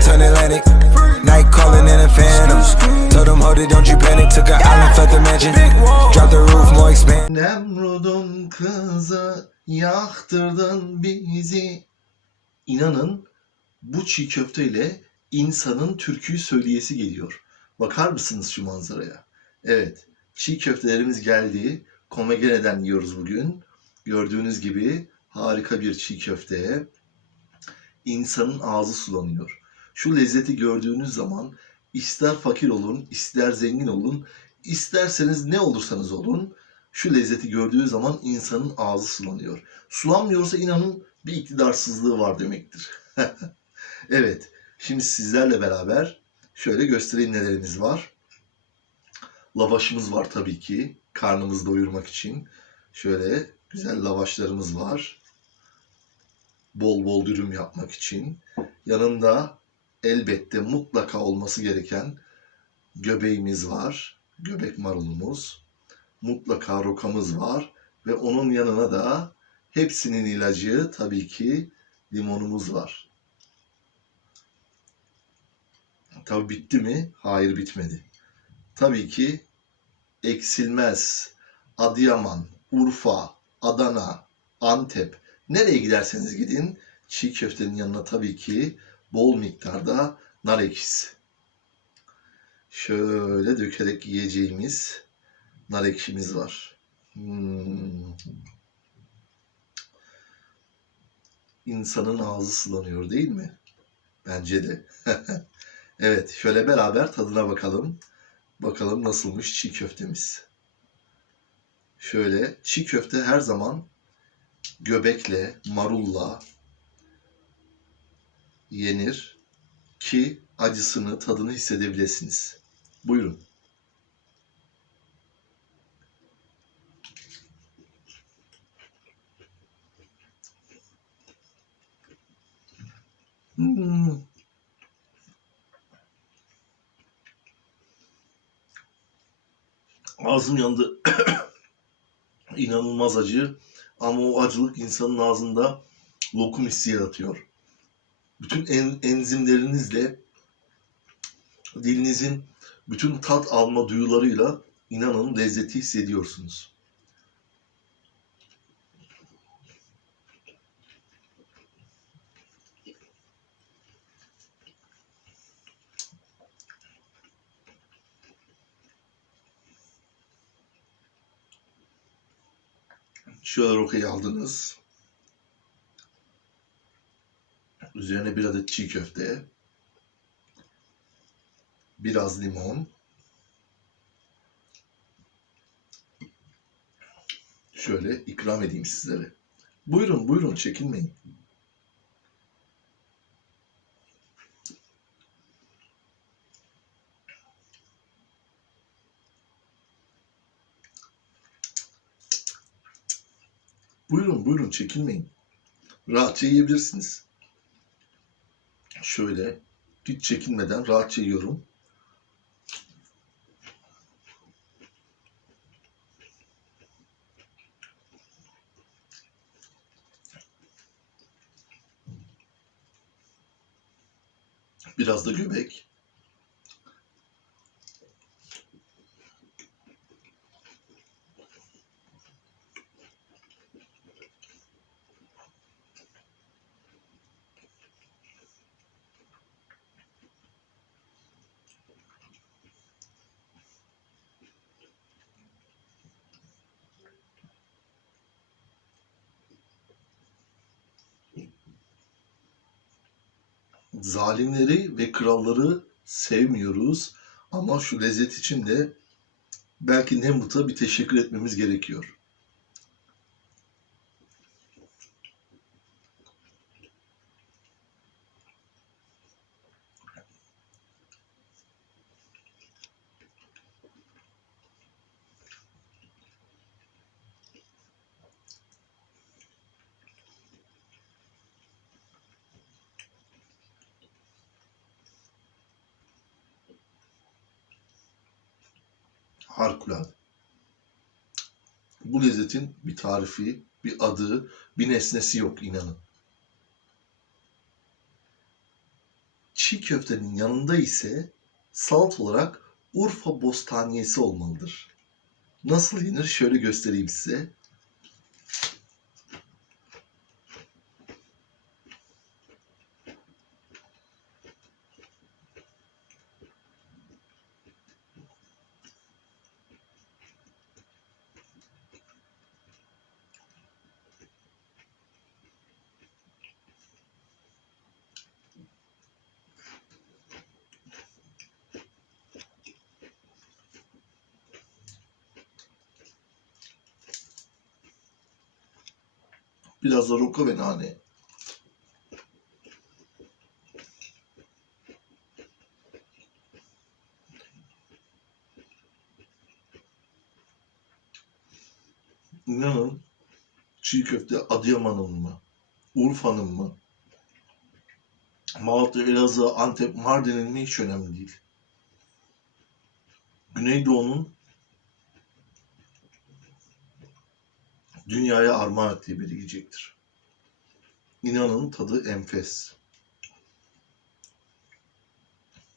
turn Atlantic. Night calling in a phantom. Told them, hold it, don't you panic. Took an island, left the mansion. Drop the roof, more expand. Nemrud'un kızı yaktırdın bizi. İnanın bu çiğ köfteyle insanın türküyü söyleyesi geliyor. Bakar mısınız şu manzaraya? Evet, çiğ köftelerimiz geldi. Komegene'den yiyoruz bugün. Gördüğünüz gibi harika bir çiğ köfte. İnsanın ağzı sulanıyor. Şu lezzeti gördüğünüz zaman ister fakir olun, ister zengin olun, isterseniz ne olursanız olun, şu lezzeti gördüğü zaman insanın ağzı sulanıyor. Sulanmıyorsa inanın bir iktidarsızlığı var demektir. evet, şimdi sizlerle beraber şöyle göstereyim nelerimiz var. Lavaşımız var tabii ki, karnımızı doyurmak için. Şöyle güzel lavaşlarımız var. Bol bol dürüm yapmak için. Yanında elbette mutlaka olması gereken göbeğimiz var. Göbek marulumuz mutlaka rokamız var ve onun yanına da hepsinin ilacı tabii ki limonumuz var. Tabii bitti mi? Hayır bitmedi. Tabii ki eksilmez. Adıyaman, Urfa, Adana, Antep nereye giderseniz gidin çiğ köftenin yanına tabii ki bol miktarda nar ekşisi. Şöyle dökerek yiyeceğimiz nar ekşimiz var. Hmm. İnsanın ağzı sulanıyor değil mi? Bence de. evet, şöyle beraber tadına bakalım. Bakalım nasılmış çiğ köftemiz. Şöyle çiğ köfte her zaman göbekle, marulla yenir ki acısını, tadını hissedebilirsiniz. Buyurun. Hmm. Ağzım yandı. İnanılmaz acı. Ama o acılık insanın ağzında lokum hissi yaratıyor. Bütün en, enzimlerinizle dilinizin bütün tat alma duyularıyla inanın lezzeti hissediyorsunuz. Şöyle rokayı aldınız. Üzerine bir adet çiğ köfte. Biraz limon. Şöyle ikram edeyim sizlere. Buyurun buyurun çekinmeyin. Buyurun buyurun çekinmeyin. Rahatça yiyebilirsiniz. Şöyle hiç çekinmeden rahatça yiyorum. Biraz da göbek. Zalimleri ve kralları sevmiyoruz. Ama şu lezzet için de belki Nemrut'a bir teşekkür etmemiz gerekiyor. Harikulade. Bu lezzetin bir tarifi, bir adı, bir nesnesi yok inanın. Çiğ köftenin yanında ise salt olarak Urfa bostaniyesi olmalıdır. Nasıl yenir şöyle göstereyim size. Biraz da roka ve nane. İnanın çiğ köfte Adıyaman'ın mı? Urfa'nın mı? Malatya, Elazığ, Antep, Mardin'in mi hiç önemli değil. Güneydoğu'nun dünyaya armağan ettiği bir yiyecektir. İnanın tadı enfes.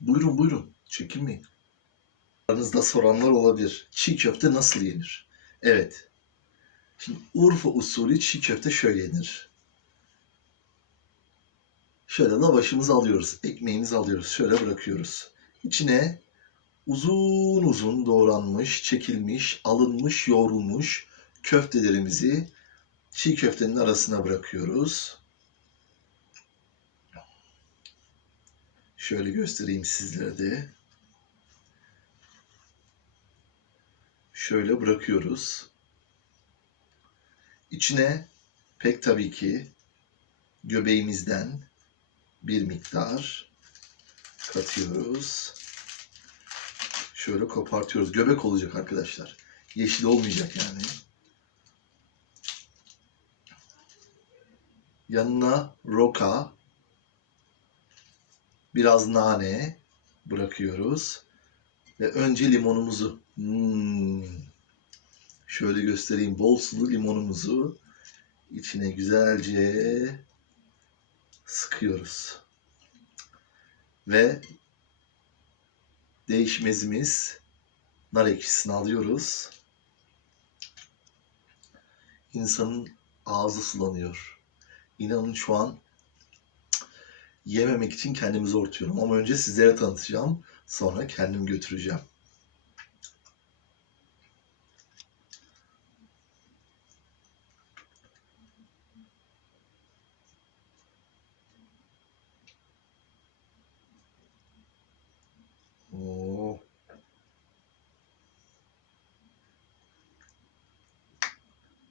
Buyurun buyurun, çekinmeyin. Aranızda soranlar olabilir. Çiğ köfte nasıl yenir? Evet. Şimdi Urfa usulü çiğ köfte şöyle yenir. Şöyle lavaşımızı alıyoruz, ekmeğimizi alıyoruz, şöyle bırakıyoruz. İçine uzun uzun doğranmış, çekilmiş, alınmış, yoğrulmuş köftelerimizi çiğ köftenin arasına bırakıyoruz. Şöyle göstereyim sizlere de. Şöyle bırakıyoruz. İçine pek tabii ki göbeğimizden bir miktar katıyoruz. Şöyle kopartıyoruz. Göbek olacak arkadaşlar. Yeşil olmayacak yani. Yanına roka, biraz nane bırakıyoruz. Ve önce limonumuzu hmm, şöyle göstereyim. Bol sulu limonumuzu içine güzelce sıkıyoruz. Ve değişmezimiz nar ekşisini alıyoruz. İnsanın ağzı sulanıyor. İnanın şu an yememek için kendimi zor tutuyorum. Ama önce sizlere tanıtacağım. Sonra kendim götüreceğim.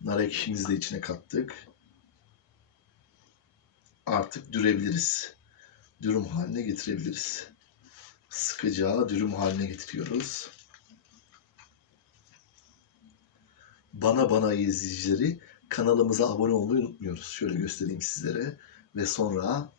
Nar ekşimizi de içine kattık. Artık dürebiliriz. Dürüm haline getirebiliriz. Sıkacağı dürüm haline getiriyoruz. Bana bana izleyicileri kanalımıza abone olmayı unutmuyoruz. Şöyle göstereyim sizlere. Ve sonra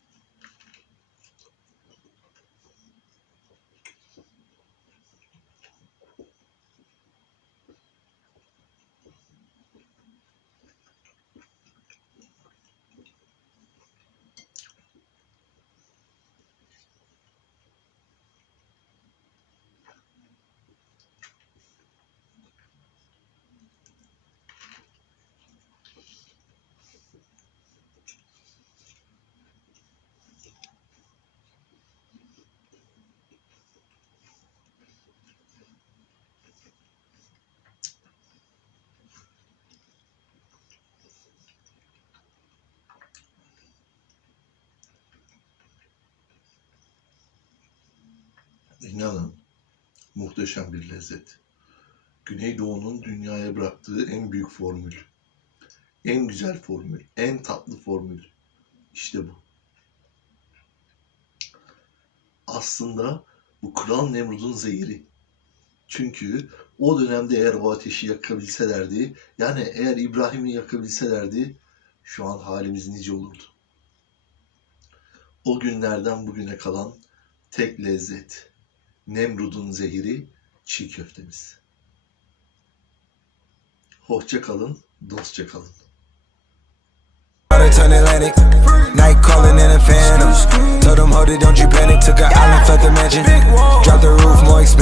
İnanın muhteşem bir lezzet. Güneydoğu'nun dünyaya bıraktığı en büyük formül. En güzel formül, en tatlı formül. İşte bu. Aslında bu Kral Nemrud'un zehiri. Çünkü o dönemde eğer o ateşi yakabilselerdi, yani eğer İbrahim'i yakabilselerdi, şu an halimiz nice olurdu. O günlerden bugüne kalan tek lezzet. Nemrud'un zehiri çiğ köftemiz. Hoşça kalın, dostça kalın. Turn Atlantic. Night calling in a phantom. Told them, hold it, don't you panic. Took an island, left the mansion. Drop the roof, more expand.